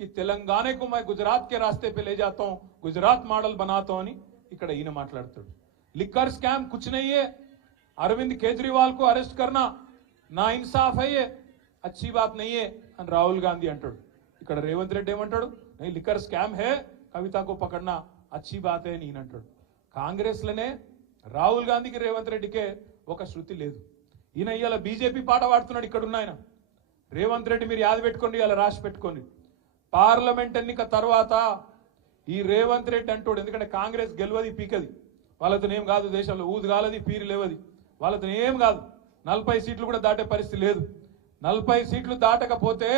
कि तेलंगाना को मैं गुजरात के रास्ते पे ले जाता हूं, गुजरात मॉडल बनाता हूं అని ఇక్కడ ఈయన మాట్లాడుతాడు। लिकर स्कैम कुछ नहीं है, अरविंद केजरीवाल को अरेस्ट करना ना इंसाफ है, ये अच्छी बात नहीं है అని రాహుల్ గాంధీ అంటాడు। ఇక్కడ రేవంత్ రెడ్డి ఏమంటాడు, नहीं लिकर स्कैम है, कविता को पकड़ना अच्छी बात है అని ఈయన అంటాడు। కాంగ్రెస్ లోనే రాహుల్ గాంధీకి రేవంత్ రెడ్డికే ఒక శృతి లేదు। ఈయన ఇయాల బీజేపీ పాట పాడుతున్నాడు ఇక్కడ ఉన్న ఆయన। రేవంత్ రెడ్డి మీరు యాద పెట్టుకోండి, ఇయాల రాసి పెట్టుకోండి, పార్లమెంట్ ఎన్నిక తర్వాత ఈ రేవంత్ రెడ్డి అంటాడు, ఎందుకంటే కాంగ్రెస్ గెలవది పీకది, వాళ్ళతో ఏం కాదు, దేశంలో ఊదు కాలది పీరు లేవది, వాళ్ళతో ఏం కాదు, 40 సీట్లు కూడా దాటే పరిస్థితి లేదు। 40 సీట్లు దాటకపోతే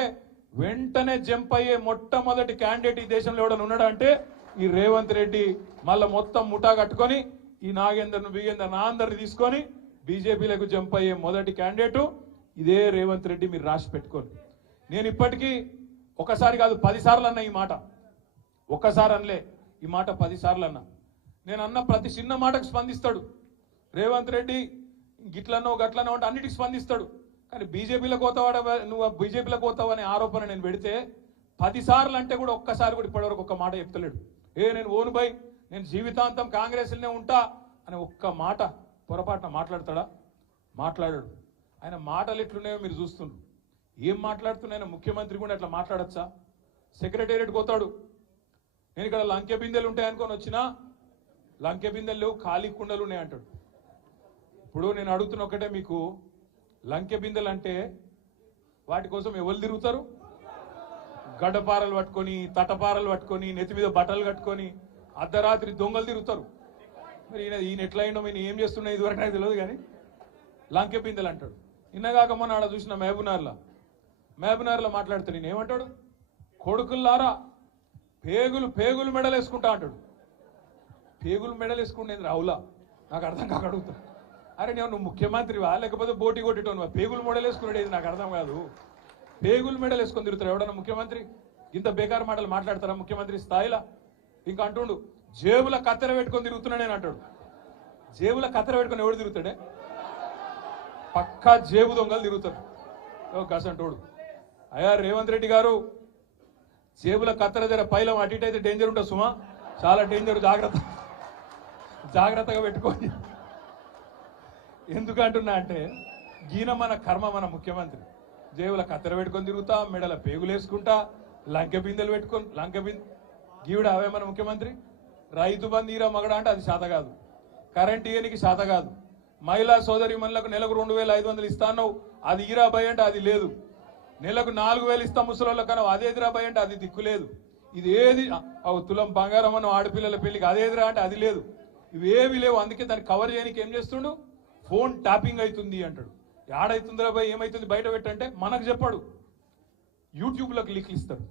వెంటనే జంప్ అయ్యే మొట్టమొదటి క్యాండిడేట్ ఈ దేశంలో ఎవడన్నా ఉన్నాడంటే ఈ రేవంత్ రెడ్డి। మళ్ళా మొత్తం ముఠా కట్టుకొని ఈ నాగేందర్ను బిగేందర్ అందరిని తీసుకొని బీజేపీలకు జంప్ అయ్యే మొదటి క్యాండిడేట్ ఇదే రేవంత్ రెడ్డి, మీరు రాసి పెట్టుకోండి। నేను ఇప్పటికీ ఒకసారి కాదు 10 సార్లు అన్నా ఈ మాట, ఒక్కసారి అనలే ఈ మాట 10 సార్లు అన్నా। నేను అన్న ప్రతి చిన్న మాటకు స్పందిస్తాడు రేవంత్ రెడ్డి, గిట్లనో గట్లనో అంటే అన్నిటికి స్పందిస్తాడు। కానీ బీజేపీలకు పోతావాడ, నువ్వు బీజేపీలకు పోతావు అనే ఆరోపణ నేను పెడితే 10 సార్లు అంటే కూడా ఒక్కసారి కూడా ఇప్పటివరకు ఒక్క మాట చెప్తలేడు। నేను ఓను బై, నేను జీవితాంతం కాంగ్రెస్లోనే ఉంటా అని ఒక్క మాట పొరపాటున మాట్లాడతాడా? మాట్లాడాడు। ఆయన మాటలు ఎట్లున్నాయో మీరు చూస్తున్నారు, ఏం మాట్లాడుతున్నాయో ముఖ్యమంత్రి కూడా అట్లా మాట్లాడచ్చా? సెక్రటేరియట్ పోతాడు, నేను ఇక్కడ లంకె బిందెలు ఉంటాయనుకొని వచ్చినా లంకె బిందెలు లేవు, ఖాళీ కుండలు ఉన్నాయి అంటాడు। ఇప్పుడు నేను అడుగుతున్న ఒకటే, మీకు లంకె బిందెలు అంటే వాటి కోసం ఎవరు తిరుగుతారు? గడ్డపారలు పట్టుకొని, తటపారలు పట్టుకొని, నెత్తి మీద బట్టలు కట్టుకొని అర్ధరాత్రి దొంగలు తిరుగుతారు। మరి ఈయన ఎట్లా అయినా ఈయన ఏం చేస్తున్నా ఇదివరకు నాకు తెలియదు, కానీ లంకె బిందెలు అంటాడు। నిన్నగాక మొన్న ఆడ చూసిన మహబూబ్నగర్లో మాట్లాడుతాడు, నేను ఏమంటాడు, కొడుకుల్లారా పేగులు మెడలు వేసుకుంటా అంటాడు। పేగులు మెడలు వేసుకుంటేది రావులా? నాకు అర్థం కాక అడుగుతాడు, అరే నువ్వు ముఖ్యమంత్రివా లేకపోతే బోటి కొట్టేటోనువా? పేగులు మెడలు వేసుకునేది నాకు అర్థం కాదు, పేగులు మెడలు వేసుకొని తిరుగుతారు ఎవడన్నా ముఖ్యమంత్రి? ఇంత బేకారు మాటలు మాట్లాడతారా ముఖ్యమంత్రి స్థాయిలో? ఇంకా అంటుండు జేబుల కత్తెర పెట్టుకొని తిరుగుతున్నా నేను అంటాడు। జేబుల కత్తెర పెట్టుకొని ఎవడు తిరుగుతాడే? పక్కా జేబు దొంగలు తిరుగుతారు కాసంటోడు। అయ్యా రేవంత్ రెడ్డి గారు, జేబుల కత్తెర దగ్గర పైలం అటు ఇటు అయితే డేంజర్ ఉంటుంది సుమా, చాలా డేంజర్, జాగ్రత్తగా పెట్టుకోండి। ఎందుకంటున్నా అంటే గీన మన కర్మ, మన ముఖ్యమంత్రి జేబుల కత్తెర పెట్టుకొని తిరుగుతా, మెడల పేగులు వేసుకుంటా, లంకె బిందెలు పెట్టుకొని గీవిడ అవే మన ముఖ్యమంత్రి। రైతు బంధు ఈరా మగడ అంటే అది శాత కాదు, కరెంట్ ఇయనికి శాత కాదు, మహిళా సోదరి మనులకు నెలకు 2500 ఇస్తాను, అది ఈరా భయ అంటే అది లేదు, నెలకు 4000 ఇస్తాం ముసలోళ్ళ కన్నా అదేదిరా భయ అంటే అది దిక్కులేదు, ఇది ఏది తులం బంగారం అన్న ఆడపిల్లల పెళ్లికి అదేదిరా అంటే అది లేదు, ఇవేవి లేవు। అందుకే దాన్ని కవర్ చేయడానికి ఏం చేస్తుండు, ఫోన్ ట్యాపింగ్ అవుతుంది అంటాడు। ఏడైతుందిరా భయ, ఏమైతుంది బయట పెట్టంటే మనకు చెప్పాడు, యూట్యూబ్లకు లింకులు ఇస్తారు,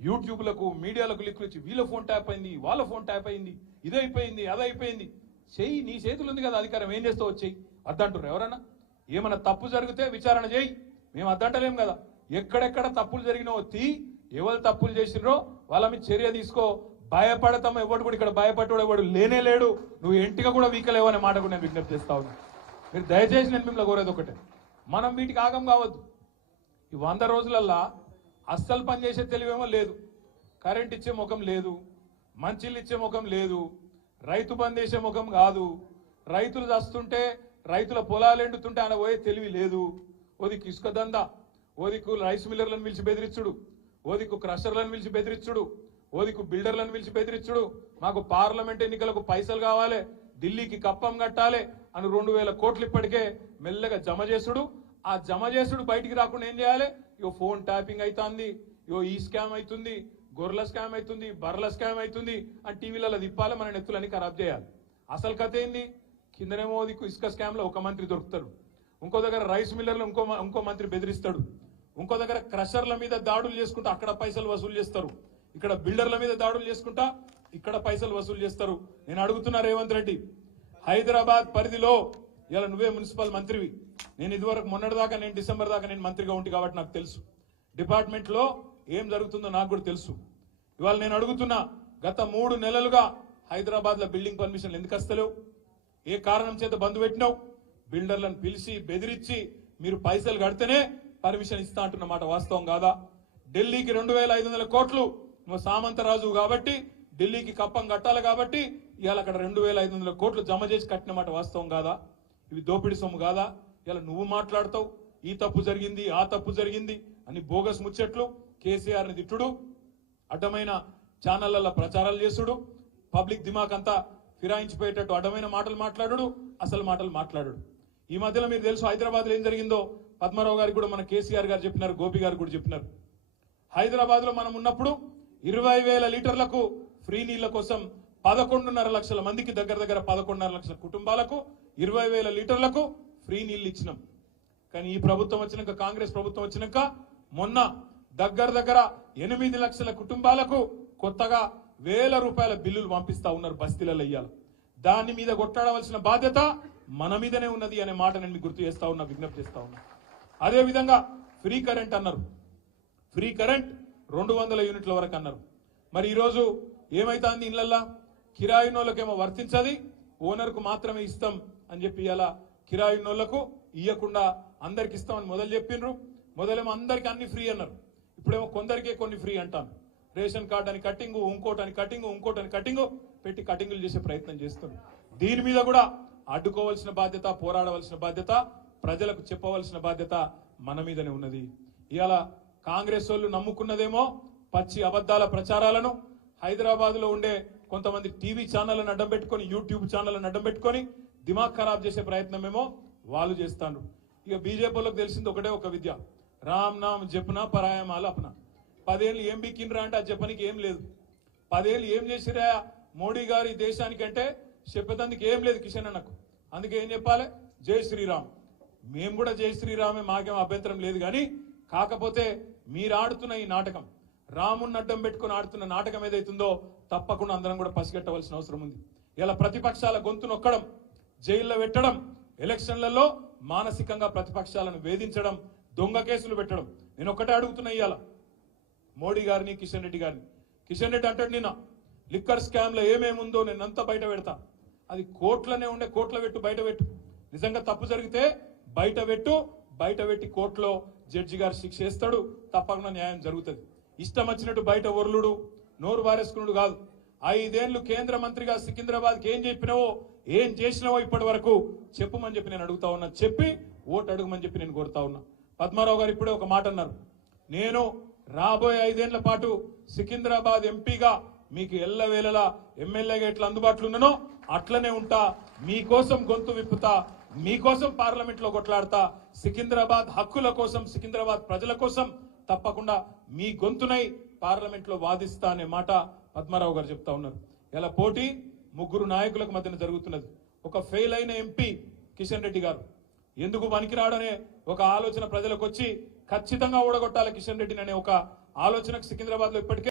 యూట్యూబ్లకు మీడియాలకు లింకులు ఇచ్చి వీళ్ళ ఫోన్ ట్యాప్ అయింది, వాళ్ళ ఫోన్ ట్యాప్ అయింది, ఇదైపోయింది అదైపోయింది, చెయ్యి నీ చేతులు ఉంది కదా అధికారం, ఏం చేస్తావు వచ్చేయి అద్దంటారు ఎవరన్నా? ఏమన్నా తప్పు జరిగితే విచారణ చేయి, మేము అద్దంటలేం కదా, ఎక్కడెక్కడ తప్పులు జరిగినావో తీ, ఎవరు తప్పులు చేసినో వాళ్ళ మీద చర్య తీసుకో, భయపడతాం, ఎవడు కూడా ఇక్కడ భయపడ్డాడు ఎవడు లేనే లేడు, నువ్వు ఎంటిగా కూడా వీకలేవు అనే మాట కూడా నేను విజ్ఞప్తి చేస్తా ఉన్నా। మీరు దయచేసి నేను మిమ్మల్ని కోరేది ఒకటే, మనం వీటికి ఆగం కావద్దు। ఈ 100 రోజులల్లా అస్సలు పనిచేసే తెలివేమో లేదు, కరెంట్ ఇచ్చే ముఖం లేదు, మంచిళ్ళు ఇచ్చే ముఖం లేదు, రైతు బంద్ చేసే ముఖం కాదు, రైతులు చస్తుంటే రైతుల పొలాలు ఎండుతుంటే ఆయన పోయే తెలివి లేదు, ఓదికు ఇసుక దందా, ఓదికు రైస్ మిల్లర్లను పిలిచి బెదిరించుడు, ఓదికు క్రషర్లను పిలిచి బెదిరించుడు, ఓదికు బిల్డర్లను పిలిచి బెదిరించుడు, మాకు పార్లమెంట్ ఎన్నికలకు పైసలు కావాలి, ఢిల్లీకి కప్పం కట్టాలి అని 2000 కోట్లు ఇప్పటికే మెల్లగా జమ చేసుడు, ఆ జమ చేసుడు బయటికి రాకుండా ఏం చేయాలి, ఇగో ఫోన్ ట్యాపింగ్ అవుతుంది, ఇగో ఈ స్కామ్ అవుతుంది, గొర్రెల స్కామ్ అవుతుంది, బర్రెల స్కామ్ అవుతుంది అని టీవీలలో తిప్పాలి, మన నెత్తులని ఖరాబ్ చేయాలి। అసలు కథ ఏంది, కిందనేమో ఇసుక స్కామ్ లో ఒక మంత్రి దొరుకుతాడు, ఇంకో దగ్గర రైస్ మిల్లర్లు ఇంకో మంత్రి బెదిరిస్తాడు, ఇంకో దగ్గర క్రషర్ల మీద దాడులు చేసుకుంటా అక్కడ పైసలు వసూలు చేస్తారు, ఇక్కడ బిల్డర్ల మీద దాడులు చేసుకుంటా ఇక్కడ పైసలు వసూలు చేస్తారు। నేను అడుగుతున్నా రేవంత్ రెడ్డి, హైదరాబాద్ పరిధిలో ఇలా నువ్వే మున్సిపల్ మంత్రివి, నేను ఇదివరకు మొన్నటిదాకా నేను డిసెంబర్ దాకా నేను మంత్రిగా ఉంటి కాబట్టి నాకు తెలుసు, డిపార్ట్మెంట్ లో ఏం జరుగుతుందో నాకు కూడా తెలుసు। ఇవాళ నేను అడుగుతున్నా, గత 3 నెలలుగా హైదరాబాద్ లో బిల్డింగ్ పర్మిషన్లు ఎందుకు వస్తలేవు? ఏ కారణం చేత బంద్ పెట్టినావు? బిల్డర్లను పిలిచి బెదిరించి మీరు పైసలు కడితేనే పర్మిషన్ ఇస్తా అంటున్న మాట వాస్తవం కాదా? ఢిల్లీకి 2500 కోట్లు నువ్వు సామంతరాజు కాబట్టి ఢిల్లీకి కప్పం కట్టాలి కాబట్టి ఇవాళ అక్కడ 2500 కోట్లు జమ చేసి కట్టిన మాట వాస్తవం కాదా? ఇవి దోపిడి సొమ్ము కాదా? ఇలా నువ్వు మాట్లాడతావు ఈ తప్పు జరిగింది ఆ తప్పు జరిగింది అని బోగస్ ముచ్చట్లు, కేసీఆర్ని తిట్టుడు, అడ్డమైన ఛానళ్లలో ప్రచారాలు చేసుడు, పబ్లిక్ దిమాక్ అంతా ఫిరాయించిపోయేటట్టు అడ్డమైన మాటలు మాట్లాడు, అసలు మాటలు మాట్లాడు. ఈ మధ్యలో మీరు తెలుసు హైదరాబాద్ లో ఏం జరిగిందో పద్మారావు గారికి కూడా మన కేసీఆర్ గారు చెప్పినారు, గోపి గారు కూడా చెప్పినారు. హైదరాబాద్ లో మనం ఉన్నప్పుడు 20,000 లీటర్లకు ఫ్రీ నీళ్ల కోసం 11.5 లక్షల మందికి దగ్గర 11.5 లక్షల కుటుంబాలకు 20,000 లీటర్లకు ఫ్రీ నీళ్లు ఇచ్చినాం. కానీ ఈ ప్రభుత్వం వచ్చినాక, కాంగ్రెస్ ప్రభుత్వం వచ్చినాక మొన్న దగ్గర 8 లక్షల కుటుంబాలకు కొత్తగా 1,000 రూపాయల బిల్లులు పంపిస్తా ఉన్నారు బస్తీలలో ఇయ్యాలి. దాని మీద కొట్లాడవలసిన బాధ్యత మన మీదనే ఉన్నది అనే మాట నేను మీకు గుర్తు చేస్తా ఉన్నా, విజ్ఞప్తి చేస్తా ఉన్నా. అదే విధంగా ఫ్రీ కరెంట్ అన్నారు, ఫ్రీ కరెంట్ 200 యూనిట్ల వరకు అన్నారు. మరి ఈరోజు ఏమైతుంది ఇళ్లల్లా కిరాయినోళ్ళకేమో వర్తించది, ఓనర్కు మాత్రమే ఇస్తాం అని చెప్పి ఇలా కిరాయినోళ్లకు ఇయ్యకుండా అందరికి ఇస్తామని మొదలు చెప్పిండ్రు. మొదలేమో అందరికి అన్ని ఫ్రీ అన్నారు, ఇప్పుడేమో కొందరికే కొన్ని ఫ్రీ అంటాను. రేషన్ కార్డు అని కట్టింగ్, ఇంకోటని కట్టింగ్ పెట్టి కటింగులు చేసే ప్రయత్నం చేస్తున్నారు. దీని మీద కూడా అడ్డుకోవాల్సిన బాధ్యత, పోరాడవలసిన బాధ్యత, ప్రజలకు చెప్పవలసిన బాధ్యత మన మీదనే ఉన్నది. ఇవాళ కాంగ్రెస్ వాళ్ళు నమ్ముకున్నదేమో పచ్చి అబద్ధాల ప్రచారాలను, హైదరాబాద్ లో ఉండే కొంతమంది టీవీ ఛానళ్లను అడ్డం పెట్టుకొని, యూట్యూబ్ ఛానళ్లను అడ్డం పెట్టుకొని దిమాగ్ ఖరాబ్ చేసే ప్రయత్నమేమో వాళ్ళు చేస్తాండ్రు. ఇక బీజేపీలకు తెలిసింది ఒకటే ఒక విద్య, రామ్ నామ్ జపనా పరాయమాల అపన. 10 ఏళ్ళు ఏం బిక్కిండ్రా అంటే అది చెప్పనికి ఏం లేదు. 10 ఏళ్ళు ఏం చేసిరా మోడీ గారి దేశానికి అంటే చెప్పేందుకు ఏం లేదు కిషన్ అన్నకు. అందుకే ఏం చెప్పాలి, జై శ్రీరామ్. మేము కూడా జై శ్రీరామే, మాకేం అభ్యంతరం లేదు. కానీ కాకపోతే మీరు ఆడుతున్న ఈ నాటకం, రాముని అడ్డం పెట్టుకుని ఆడుతున్న నాటకం ఏదైతుందో తప్పకుండా అందరం కూడా పసిగట్టవలసిన అవసరం ఉంది. ఇలా ప్రతిపక్షాల గొంతు నొక్కడం, జైల్లో పెట్టడం, ఎలక్షన్లలో మానసికంగా ప్రతిపక్షాలను వేధించడం, దొంగ కేసులు పెట్టడం. నేను ఒక్కటే అడుగుతున్నా ఇవాళ మోడీ గారిని, కిషన్ రెడ్డి గారిని. కిషన్ రెడ్డి అంటాడు నిన్న లిక్కర్ స్కామ్ లో ఏమేముందో నేను అంతా బయట పెడతా. అది కోర్టులోనే ఉండే, కోర్టులో పెట్టు, బయట పెట్టు. నిజంగా తప్పు జరిగితే బయట పెట్టి కోర్టులో జడ్జి గారు శిక్ష వేస్తాడు, తప్పకుండా న్యాయం జరుగుతుంది. ఇష్టం వచ్చినట్టు బయట ఒర్లుడు, నోరు వారేసుకున్నాడు కాదు. 5 ఏళ్లు కేంద్ర మంత్రిగా సికింద్రాబాద్కి ఏం చెప్పినావో, ఏం చేసినావో ఇప్పటి వరకు చెప్పుమని చెప్పి నేను అడుగుతా ఉన్నా. చెప్పి ఓటు అడుగుమని చెప్పి నేను కోరుతా ఉన్నా. పద్మారావు గారు ఇప్పుడే ఒక మాట అన్నారు, నేను రాబోయే 5 ఏళ్ల పాటు సికింద్రాబాద్ ఎంపీగా మీకు ఎల్లవేళలా ఎమ్మెల్యేగా ఎట్లా అందుబాటులో ఉన్నానో అట్లనే ఉంటా, మీకోసం గొంతు విప్పుతా, మీకోసం పార్లమెంట్ లో కొట్లాడతా, సికింద్రాబాద్ హక్కుల కోసం, సికింద్రాబాద్ ప్రజల కోసం తప్పకుండా మీ గొంతునై పార్లమెంట్ లో వాదిస్తా అనే మాట పద్మారావు గారు చెప్తా ఉన్నారు. ఇలా పోటీ 3 నాయకులకు మధ్యన జరుగుతున్నది. ఒక ఫెయిల్ అయిన ఎంపీ కిషన్ రెడ్డి గారు ఎందుకు పనికిరాడనే ఒక ఆలోచన ప్రజలకు వచ్చి ఖచ్చితంగా ఓడగొట్టాలి కిషన్ రెడ్డిని అనే ఒక ఆలోచనకు సికింద్రాబాద్ లో ఇప్పటికే